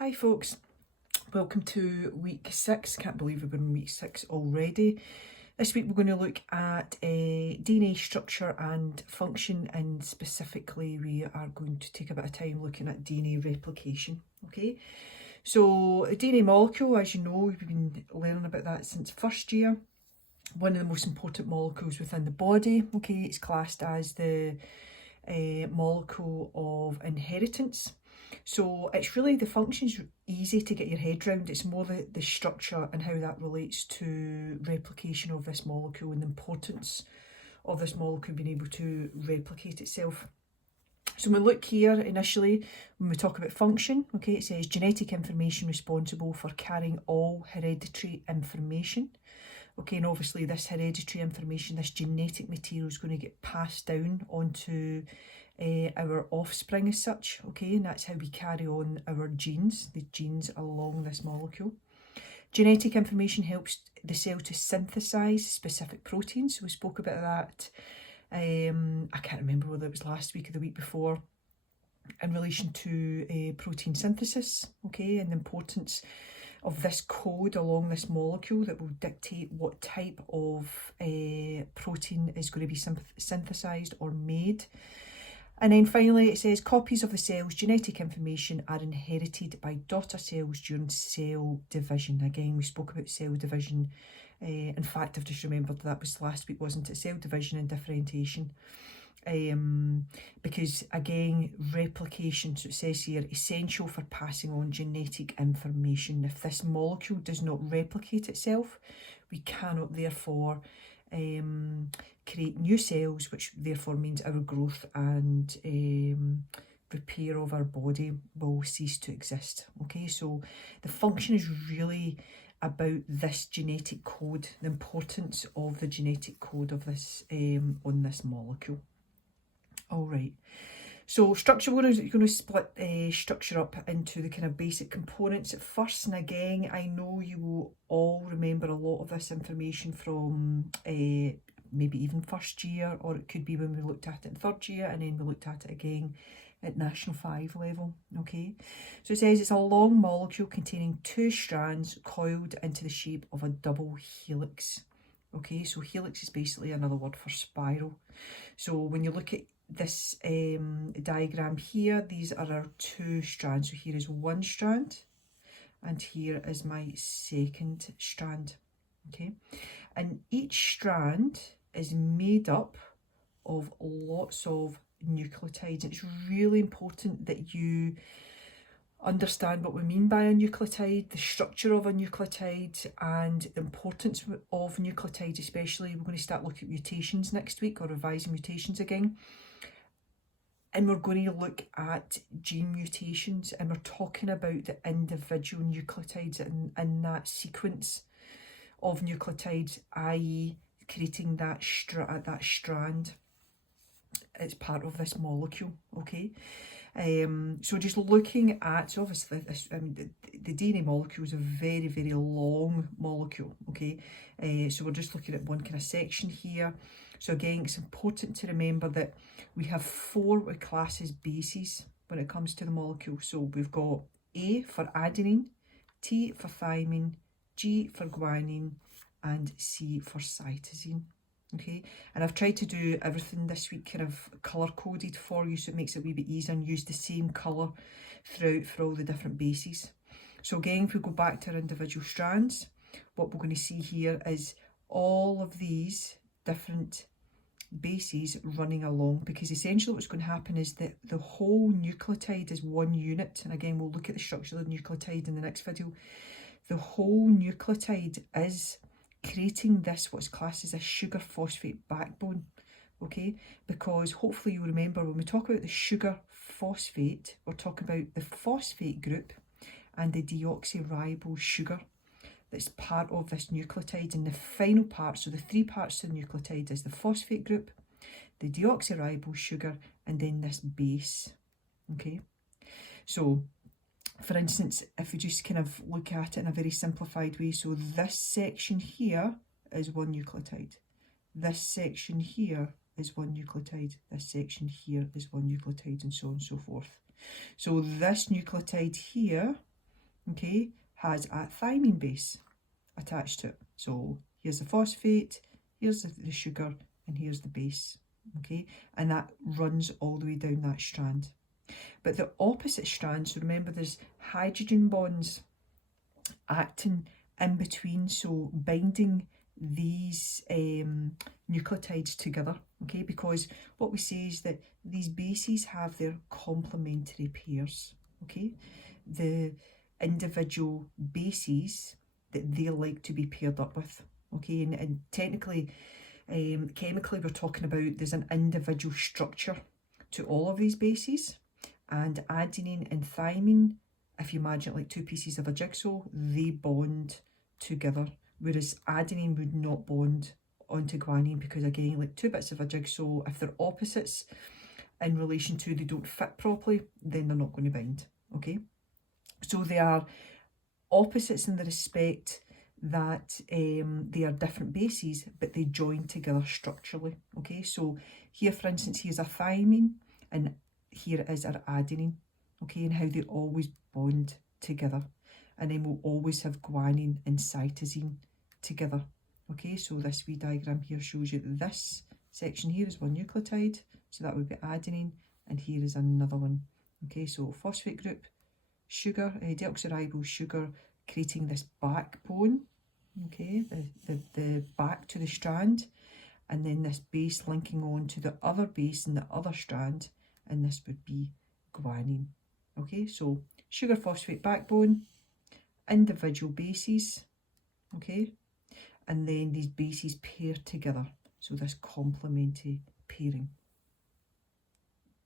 Hi folks, welcome to week 6. Can't believe we've been in week 6 already. This week we're going to look at DNA structure and function, and specifically we are going to take a bit of time looking at DNA replication. Okay, so a DNA molecule, as you know, we've been learning about that since first year. One of the most important molecules within the body. Okay, it's classed as the molecule of inheritance. So it's really, the function's easy to get your head around. It's more the structure and how that relates to replication of this molecule and the importance of this molecule being able to replicate itself. So when we look here initially, when we talk about function, okay, it says genetic information responsible for carrying all hereditary information. Okay, and obviously this hereditary information, this genetic material is going to get passed down onto our offspring as such, okay, and that's how we carry on our genes, the genes along this molecule. Genetic information helps the cell to synthesize specific proteins. So we spoke about that, I can't remember whether it was last week or the week before, in relation to protein synthesis, okay, and the importance of this code along this molecule that will dictate what type of protein is going to be synthesized or made. And then finally it says copies of the cell's genetic information are inherited by daughter cells during cell division. Again, we spoke about cell division. In fact, I've just remembered that was last week, wasn't it? Cell division and differentiation. Because again, replication, so it says here, essential for passing on genetic information. If this molecule does not replicate itself, we cannot therefore create new cells, which therefore means our growth and repair of our body will cease to exist. Okay, so the function is really about this genetic code, the importance of the genetic code of this on this molecule. All right, so structure, we're going to split structure up into the kind of basic components at first. And again, I know you will all remember a lot of this information from maybe even first year, or it could be when we looked at it in third year, and then we looked at it again at National 5 level. Okay, so it says it's a long molecule containing 2 strands coiled into the shape of a double helix. Okay, so helix is basically another word for spiral. So when you look at this diagram here, these are our 2 strands. So here is one strand and here is my second strand. Okay, and each strand is made up of lots of nucleotides. It's really important that you understand what we mean by a nucleotide, the structure of a nucleotide, and the importance of nucleotides. Especially, we're going to start looking at mutations next week, or revising mutations again, and we're going to look at gene mutations, and we're talking about the individual nucleotides in that sequence of nucleotides, i.e. creating that strand. It's part of this molecule. Okay, so just looking at, so obviously this, the DNA molecule is a very, very long molecule. Okay, so we're just looking at one kind of section here. So again, it's important to remember that we have 4 what we class as bases when it comes to the molecule. So we've got A for adenine, T for thymine, G for guanine, and C for cytosine. Okay, and I've tried to do everything this week kind of colour coded for you, so it makes it a wee bit easier, and use the same colour throughout for all the different bases. So again, if we go back to our individual strands, what we're going to see here is all of these different bases running along, because essentially what's going to happen is that the whole nucleotide is one unit. And again, we'll look at the structure of the nucleotide in the next video. The whole nucleotide is creating this, what's classed as a sugar phosphate backbone. Okay, because hopefully you remember when we talk about the sugar phosphate, we're talking about the phosphate group and the deoxyribose sugar that's part of this nucleotide. And the final part, so the 3 parts to the nucleotide, is the phosphate group, the deoxyribose sugar, and then this base. Okay, so for instance, if we just kind of look at it in a very simplified way, so this section here is one nucleotide, this section here is one nucleotide, this section here is one nucleotide, and so on and so forth. So this nucleotide here okay, has a thymine base attached to it. So here's the phosphate, here's the sugar, and here's the base, okay, and that runs all the way down that strand. But the opposite strand, so remember there's hydrogen bonds acting in between, so binding these nucleotides together, okay, because what we say is that these bases have their complementary pairs, okay, the individual bases that they like to be paired up with, okay, and technically, chemically we're talking about there's an individual structure to all of these bases, and adenine and thymine, if you imagine it like two pieces of a jigsaw, they bond together, whereas adenine would not bond onto guanine because, again, like two bits of a jigsaw, if they're opposites in relation to they don't fit properly, then they're not going to bind, okay? So they are opposites in the respect that they are different bases, but they join together structurally, okay? So here, for instance, here's a thymine, and here is our adenine, okay, and how they always bond together. And then we'll always have guanine and cytosine together, okay? So this wee diagram here shows you that this section here is one nucleotide, so that would be adenine, and here is another one, okay? So phosphate group, sugar, deoxyribose sugar, creating this backbone, okay, the back to the strand, and then this base linking on to the other base in the other strand, and this would be guanine, okay? So sugar phosphate backbone, individual bases, okay, and then these bases pair together, so this complementary pairing,